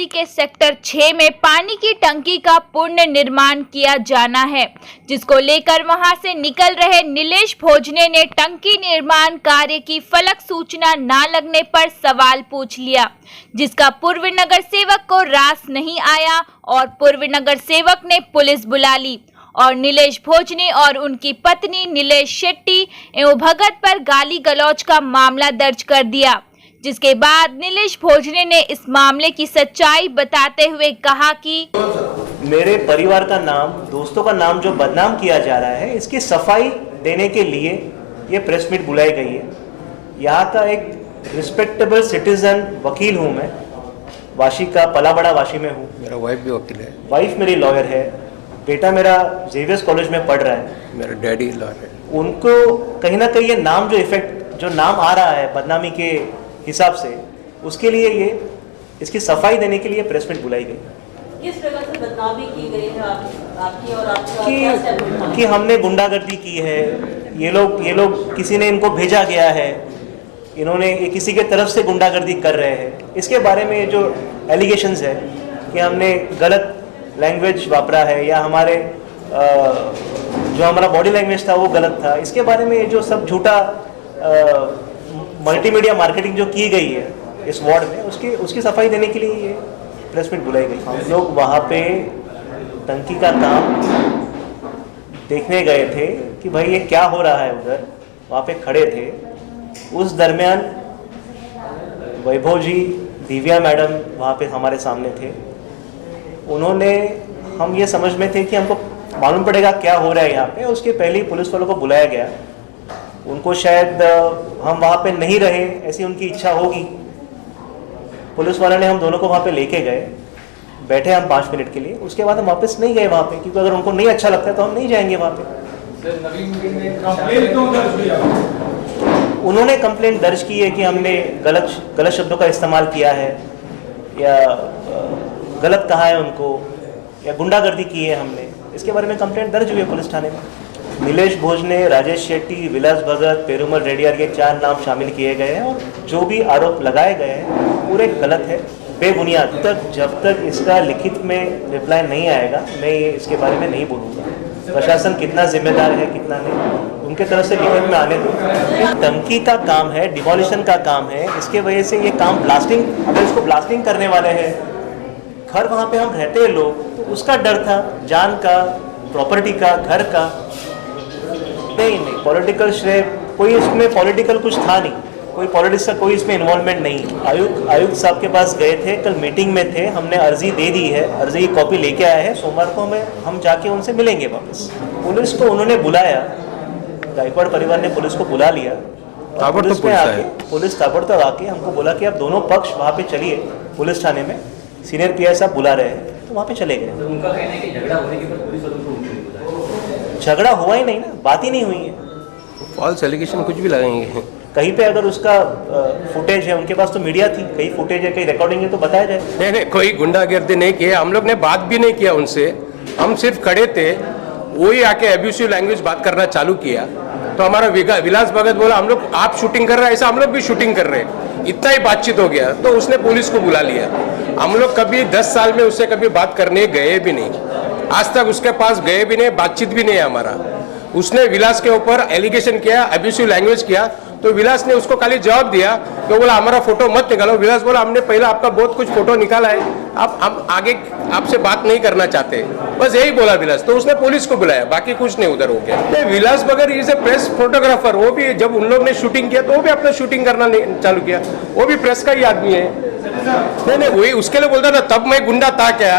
वाराणसी के सेक्टर 6 में पानी की टंकी का पुनर्निर्माण किया जाना है, जिसको लेकर वहां से निकल रहे नीलेश भोजने ने टंकी निर्माण कार्य की फलक सूचना न लगने पर सवाल पूछ लिया, जिसका पूर्व नगर सेवक को रास नहीं आया और पूर्व नगर सेवक ने पुलिस बुला ली और नीलेश भोजने और उनकी पत्नी नीलेश शेट्टी एवं भगत पर गाली गलौज का मामला दर्ज कर दिया। जिसके बाद नीलेश भोजने ने इस मामले की सच्चाई बताते हुए कहा कि मेरे परिवार का नाम, दोस्तों का नाम जो बदनाम किया जा रहा है, इसकी सफाई देने के लिए ये प्रेस मीट बुलाई गई है। यहाँ का एक रिस्पेक्टेबल सिटीजन वकील हूँ मैं, वाशी का, पला बड़ा वाशी में हूँ। मेरा वाइफ भी वकील है। वाइफ मेरी लॉयर है, बेटा मेरा जेवियर्स कॉलेज में पढ़ रहा है। मेरा डैडी लॉयर है। उनको कहीं ना कहीं ये नाम जो इफेक्ट, जो नाम आ रहा है बदनामी के हिसाब से, उसके लिए ये इसकी सफाई देने के लिए प्रेस मीट बुलाई गई। किस प्रकार से बदनामी की गई है आपकी और आपका कि हमने गुंडागर्दी की है, ये लोग किसी ने इनको भेजा गया है, इन्होंने ये किसी के तरफ से गुंडागर्दी कर रहे हैं, इसके बारे में जो एलिगेशंस है कि हमने गलत लैंग्वेज वापरा है या हमारे जो हमारा बॉडी लैंग्वेज था वो गलत था, इसके बारे में जो सब झूठा मल्टीमीडिया मार्केटिंग जो की गई है इस वार्ड में, उसकी सफाई देने के लिए ये प्रेस मीट बुलाई गई। हम लोग वहाँ पे टंकी का काम देखने गए थे कि भाई ये क्या हो रहा है, उधर वहाँ पे खड़े थे। उस दरमियान वैभव जी, दिव्या मैडम वहाँ पे हमारे सामने थे। उन्होंने, हम ये समझ में थे कि हमको मालूम पड़ेगा क्या हो रहा है यहाँ पे, उसके पहले ही पुलिस वालों को बुलाया गया। उनको शायद हम वहाँ पे नहीं रहे ऐसी उनकी इच्छा होगी। पुलिस वाले ने हम दोनों को वहाँ पे लेके गए, बैठे हम 5 मिनट के लिए, उसके बाद हम वापस नहीं गए वहाँ पे, क्योंकि अगर उनको नहीं अच्छा लगता है तो हम नहीं जाएंगे वहाँ पे। उन्होंने कंप्लेंट दर्ज की है कि हमने गलत शब्दों का इस्तेमाल किया है या गलत कहा है उनको या गुंडागर्दी की है हमने, इसके बारे में कंप्लेंट दर्ज हुई है पुलिस थाने में। नीलेश भोजने, राजेश शेट्टी, विलास भगत, पेरुमल रेड्डियार, ये 4 नाम शामिल किए गए हैं और जो भी आरोप लगाए गए हैं पूरे गलत है, बेबुनियाद। जब तक इसका लिखित में रिप्लाई नहीं आएगा मैं ये इसके बारे में नहीं बोलूँगा। प्रशासन कितना जिम्मेदार है कितना नहीं, उनके तरफ से लिखित में आने दो। टंकी का काम है, डिमोलिशन का काम है, इसके वजह से ये काम ब्लास्टिंग, अगर इसको ब्लास्टिंग करने वाले हैं, घर वहाँ पे हम रहते हैं लोग, तो उसका डर था, जान का, प्रॉपर्टी का, घर का। नहीं, पॉलिटिकल श्रेय, कोई इसमें पॉलिटिकल कुछ था नहीं, कोई पॉलिटिक्स का कोई इसमें इन्वॉल्वमेंट नहीं। आयुक्त साहब के पास गए थे, कल मीटिंग में थे, हमने अर्जी दे दी है, अर्जी की कॉपी लेके आए हैं, सोमवार को हम जाके उनसे मिलेंगे वापस। पुलिस को उन्होंने बुलाया, गायकवाड़ परिवार ने पुलिस को बुला लिया। पुलिस ताबड़तोड़ आके हमको बोला कि आप दोनों पक्ष वहाँ पे चलिए पुलिस थाने में, सीनियर पीआई साहब बुला रहे हैं, तो वहाँ पे चले गए। उनका कहना है कि झगड़ा होने के बाद पुलिस वालों को उनको बुलाया। झगड़ा हुआ ही नहीं ना, बात ही नहीं हुई है। फॉल्स एलिगेशन कुछ भी लगाएंगे। कहीं पे अगर उसका फुटेज है, उनके पास तो मीडिया थी, कहीं फुटेज है, कहीं रिकॉर्डिंग है तो बताया जाए। नहीं, कोई गुंडागर्दी नहीं किया, हम लोग ने बात भी नहीं किया उनसे, हम सिर्फ खड़े थे, वही आके एब्यूसिव लैंग्वेज बात करना चालू किया। तो हमारा विलास भगत बोला हम लोग, आप शूटिंग कर रहे हैं, ऐसा हम लोग भी शूटिंग कर रहे हैं, इतना ही बातचीत हो गया। तो उसने पुलिस को बुला लिया। हम लोग कभी 10 साल में उससे कभी बात करने गए भी नहीं, आज तक उसके पास गए भी नहीं, बातचीत भी नहीं है हमारा। उसने विलास के ऊपर एलिगेशन किया, एब्यूसिव लैंग्वेज किया, तो विलास ने उसको खाली जवाब दिया तो बोला हमारा फोटो मत निकालो। विलास बोला हमने पहले आपका बहुत कुछ फोटो निकाला है, आप हम आगे आपसे बात नहीं करना चाहते, बस यही बोला विलास। तो उसने पुलिस को बुलाया, बाकी कुछ नहीं उधर हो गया। विलास बगैर इज ए प्रेस फोटोग्राफर, वो भी जब उन लोग ने शूटिंग किया तो वो भी अपना शूटिंग करना चालू किया, वो भी प्रेस का ही आदमी है। नहीं, वही उसके लिए बोलता था, तब मैं गुंडा था क्या?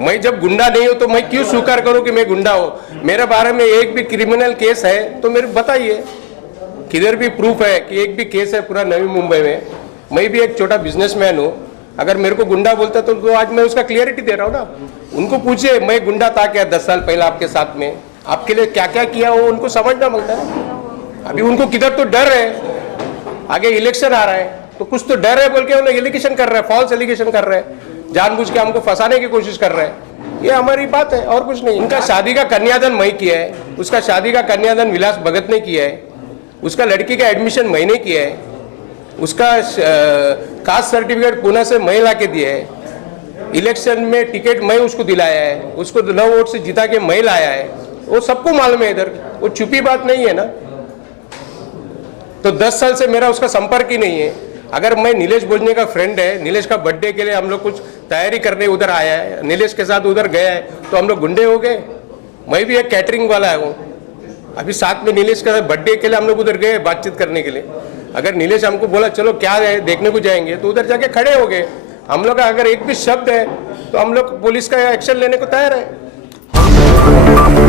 मैं जब गुंडा नहीं हूं तो मैं क्यों स्वीकार करूं कि मैं गुंडा हूं? मेरे बारे में एक भी क्रिमिनल केस है तो मेरे बताइए, किधर भी प्रूफ है कि एक भी केस है पूरा नवी मुंबई में? मैं भी एक छोटा बिजनेसमैन हूं, अगर मेरे को गुंडा बोलता तो आज मैं उसका क्लियरिटी दे रहा हूं ना। उनको पूछिए मैं गुंडा था क्या 10 साल पहले आपके साथ में, आपके लिए क्या क्या किया वो उनको समझना मिलता है। अभी उनको किधर तो डर है, आगे इलेक्शन आ रहा है तो कुछ तो डर है बोल के उन्हें एलिगेशन कर रहे हैं, फॉल्स एलिगेशन कर रहे हैं, जानबूझ के हमको फंसाने की कोशिश कर रहे हैं। ये हमारी बात है और कुछ नहीं। इनका शादी का कन्यादान मैं किया है, उसका शादी का कन्यादान विलास भगत ने किया है, उसका लड़की का एडमिशन मैंने किया है, उसका कास्ट सर्टिफिकेट पुणे से मैं ला के दिया है। इलेक्शन में टिकट मैं उसको दिलाया है, उसको 9 वोट से जिता के मैं लाया है, वो सबको मालूम है इधर, वो छुपी बात नहीं है ना। तो 10 साल से मेरा उसका संपर्क ही नहीं है। अगर मैं नीलेश भोजने का फ्रेंड है, नीलेश का बर्थडे के लिए हम लोग कुछ तैयारी करने उधर आया है, नीलेश के साथ उधर गया है, तो हम लोग गुंडे हो गए? मैं भी एक कैटरिंग वाला हूँ, अभी साथ में नीलेश का बर्थडे के लिए हम लोग उधर गए बातचीत करने के लिए। अगर नीलेश हमको बोला चलो क्या है देखने को जाएंगे, तो उधर जाके खड़े हो गए। हम लोग का अगर एक भी शब्द है तो हम लोग पुलिस का एक्शन लेने को तैयार है।